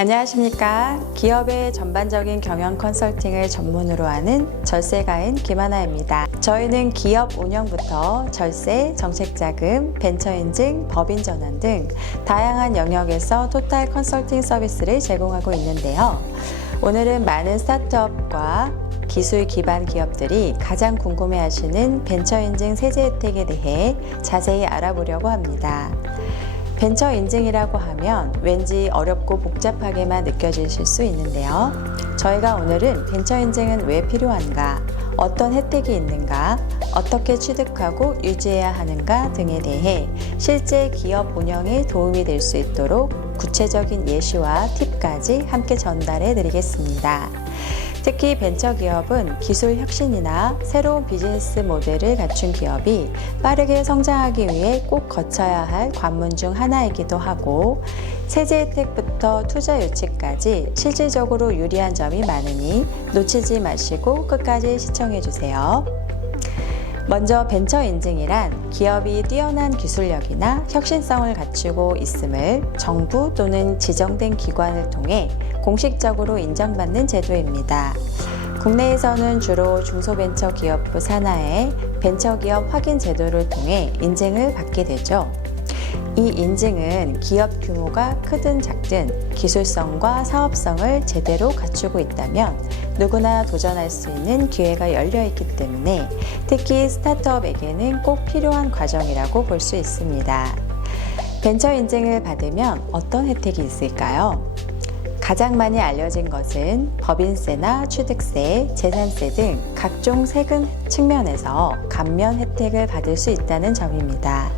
안녕하십니까. 기업의 전반적인 경영 컨설팅을 전문으로 하는 절세가인 김하나입니다. 저희는 기업 운영부터 절세, 정책자금, 벤처인증, 법인 전환 등 다양한 영역에서 토탈 컨설팅 서비스를 제공하고 있는데요. 오늘은 많은 스타트업과 기술 기반 기업들이 가장 궁금해하시는 벤처인증 세제 혜택에 대해 자세히 알아보려고 합니다. 벤처 인증이라고 하면 왠지 어렵고 복잡하게만 느껴지실 수 있는데요. 저희가 오늘은 벤처 인증은 왜 필요한가, 어떤 혜택이 있는가, 어떻게 취득하고 유지해야 하는가 등에 대해 실제 기업 운영에 도움이 될 수 있도록 구체적인 예시와 팁까지 함께 전달해 드리겠습니다. 특히 벤처기업은 기술 혁신이나 새로운 비즈니스 모델을 갖춘 기업이 빠르게 성장하기 위해 꼭 거쳐야 할 관문 중 하나이기도 하고, 세제 혜택부터 투자 유치까지 실질적으로 유리한 점이 많으니 놓치지 마시고 끝까지 시청해 주세요. 먼저 벤처 인증이란 기업이 뛰어난 기술력이나 혁신성을 갖추고 있음을 정부 또는 지정된 기관을 통해 공식적으로 인정받는 제도입니다. 국내에서는 주로 중소벤처기업부 산하의 벤처기업 확인 제도를 통해 인증을 받게 되죠. 이 인증은 기업 규모가 크든 작든 기술성과 사업성을 제대로 갖추고 있다면 누구나 도전할 수 있는 기회가 열려 있기 때문에 특히 스타트업에게는 꼭 필요한 과정이라고 볼 수 있습니다. 벤처 인증을 받으면 어떤 혜택이 있을까요? 가장 많이 알려진 것은 법인세나 취득세, 재산세 등 각종 세금 측면에서 감면 혜택을 받을 수 있다는 점입니다.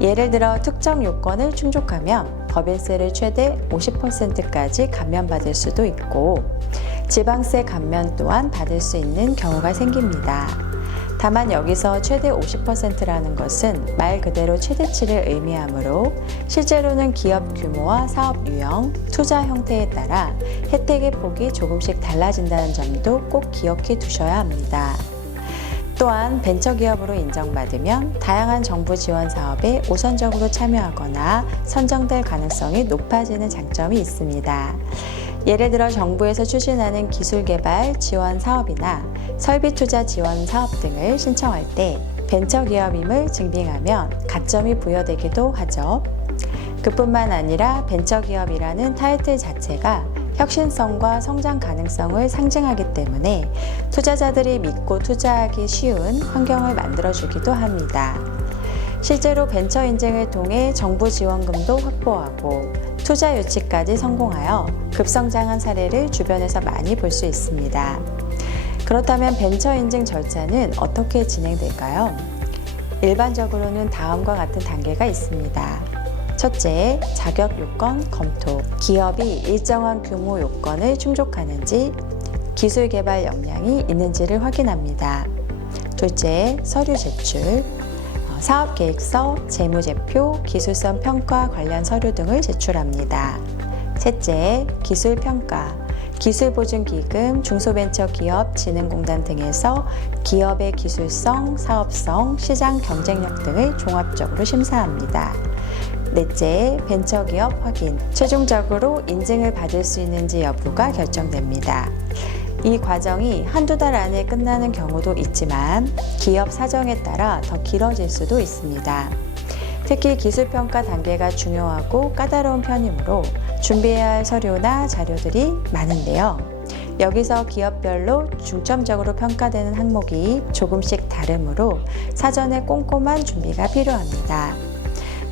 예를 들어 특정 요건을 충족하면 법인세를 최대 50%까지 감면받을 수도 있고, 지방세 감면 또한 받을 수 있는 경우가 생깁니다. 다만 여기서 최대 50%라는 것은 말 그대로 최대치를 의미하므로 실제로는 기업 규모와 사업 유형, 투자 형태에 따라 혜택의 폭이 조금씩 달라진다는 점도 꼭 기억해 두셔야 합니다. 또한 벤처기업으로 인정받으면 다양한 정부 지원 사업에 우선적으로 참여하거나 선정될 가능성이 높아지는 장점이 있습니다. 예를 들어 정부에서 추진하는 기술개발 지원 사업이나 설비투자 지원 사업 등을 신청할 때 벤처기업임을 증빙하면 가점이 부여되기도 하죠. 그뿐만 아니라 벤처기업이라는 타이틀 자체가 혁신성과 성장 가능성을 상징하기 때문에 투자자들이 믿고 투자하기 쉬운 환경을 만들어주기도 합니다. 실제로 벤처 인증을 통해 정부 지원금도 확보하고 투자 유치까지 성공하여 급성장한 사례를 주변에서 많이 볼 수 있습니다. 그렇다면 벤처 인증 절차는 어떻게 진행될까요? 일반적으로는 다음과 같은 단계가 있습니다. 첫째, 자격 요건 검토. 기업이 일정한 규모 요건을 충족하는지, 기술 개발 역량이 있는지를 확인합니다. 둘째, 서류 제출. 사업 계획서, 재무제표, 기술성 평가 관련 서류 등을 제출합니다. 셋째, 기술 평가. 기술보증기금, 중소벤처기업진흥공단 등에서 기업의 기술성, 사업성, 시장 경쟁력 등을 종합적으로 심사합니다. 넷째, 벤처기업 확인. 최종적으로 인증을 받을 수 있는지 여부가 결정됩니다. 이 과정이 한두 달 안에 끝나는 경우도 있지만 기업 사정에 따라 더 길어질 수도 있습니다. 특히 기술평가 단계가 중요하고 까다로운 편이므로 준비해야 할 서류나 자료들이 많은데요. 여기서 기업별로 중점적으로 평가되는 항목이 조금씩 다르므로 사전에 꼼꼼한 준비가 필요합니다.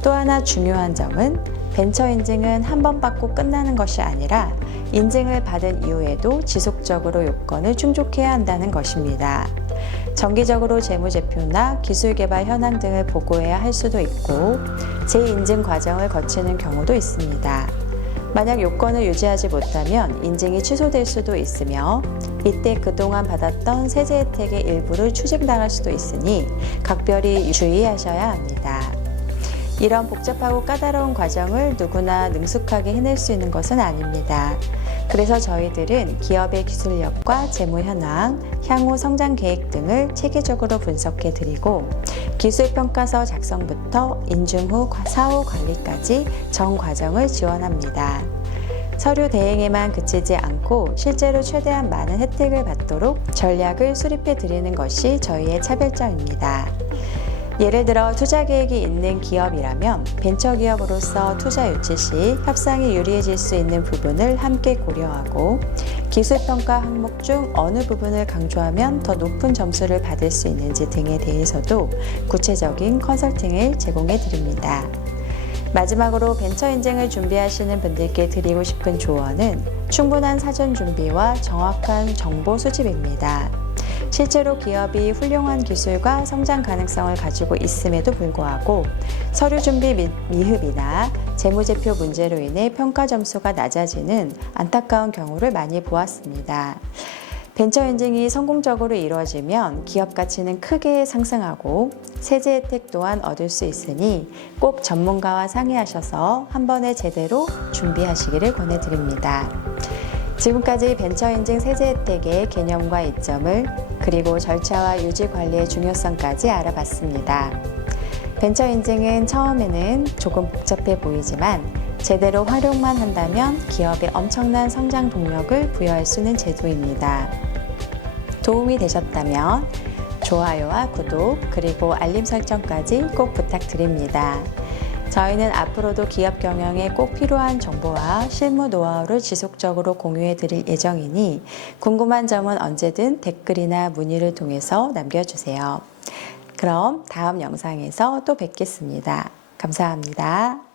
또 하나 중요한 점은 벤처 인증은 한 번 받고 끝나는 것이 아니라 인증을 받은 이후에도 지속적으로 요건을 충족해야 한다는 것입니다. 정기적으로 재무제표나 기술개발 현황 등을 보고해야 할 수도 있고 재인증 과정을 거치는 경우도 있습니다. 만약 요건을 유지하지 못하면 인증이 취소될 수도 있으며 이때 그동안 받았던 세제 혜택의 일부를 추징당할 수도 있으니 각별히 주의하셔야 합니다. 이런 복잡하고 까다로운 과정을 누구나 능숙하게 해낼 수 있는 것은 아닙니다. 그래서 저희들은 기업의 기술력과 재무 현황, 향후 성장 계획 등을 체계적으로 분석해 드리고 기술평가서 작성부터 인증 후 사후 관리까지 전 과정을 지원합니다. 서류 대행에만 그치지 않고 실제로 최대한 많은 혜택을 받도록 전략을 수립해 드리는 것이 저희의 차별점입니다. 예를 들어 투자 계획이 있는 기업이라면 벤처기업으로서 투자 유치 시 협상이 유리해질 수 있는 부분을 함께 고려하고 기술평가 항목 중 어느 부분을 강조하면 더 높은 점수를 받을 수 있는지 등에 대해서도 구체적인 컨설팅을 제공해 드립니다. 마지막으로 벤처 인증을 준비하시는 분들께 드리고 싶은 조언은 충분한 사전 준비와 정확한 정보 수집입니다. 실제로 기업이 훌륭한 기술과 성장 가능성을 가지고 있음에도 불구하고 서류 준비 미흡이나 재무제표 문제로 인해 평가 점수가 낮아지는 안타까운 경우를 많이 보았습니다. 벤처 인증이 성공적으로 이루어지면 기업 가치는 크게 상승하고 세제 혜택 또한 얻을 수 있으니 꼭 전문가와 상의하셔서 한 번에 제대로 준비하시기를 권해드립니다. 지금까지 벤처 인증 세제 혜택의 개념과 이점을 그리고 절차와 유지 관리의 중요성까지 알아봤습니다. 벤처 인증은 처음에는 조금 복잡해 보이지만 제대로 활용만 한다면 기업에 엄청난 성장 동력을 부여할 수 있는 제도입니다. 도움이 되셨다면 좋아요와 구독 그리고 알림 설정까지 꼭 부탁드립니다. 저희는 앞으로도 기업 경영에 꼭 필요한 정보와 실무 노하우를 지속적으로 공유해 드릴 예정이니 궁금한 점은 언제든 댓글이나 문의를 통해서 남겨주세요. 그럼 다음 영상에서 또 뵙겠습니다. 감사합니다.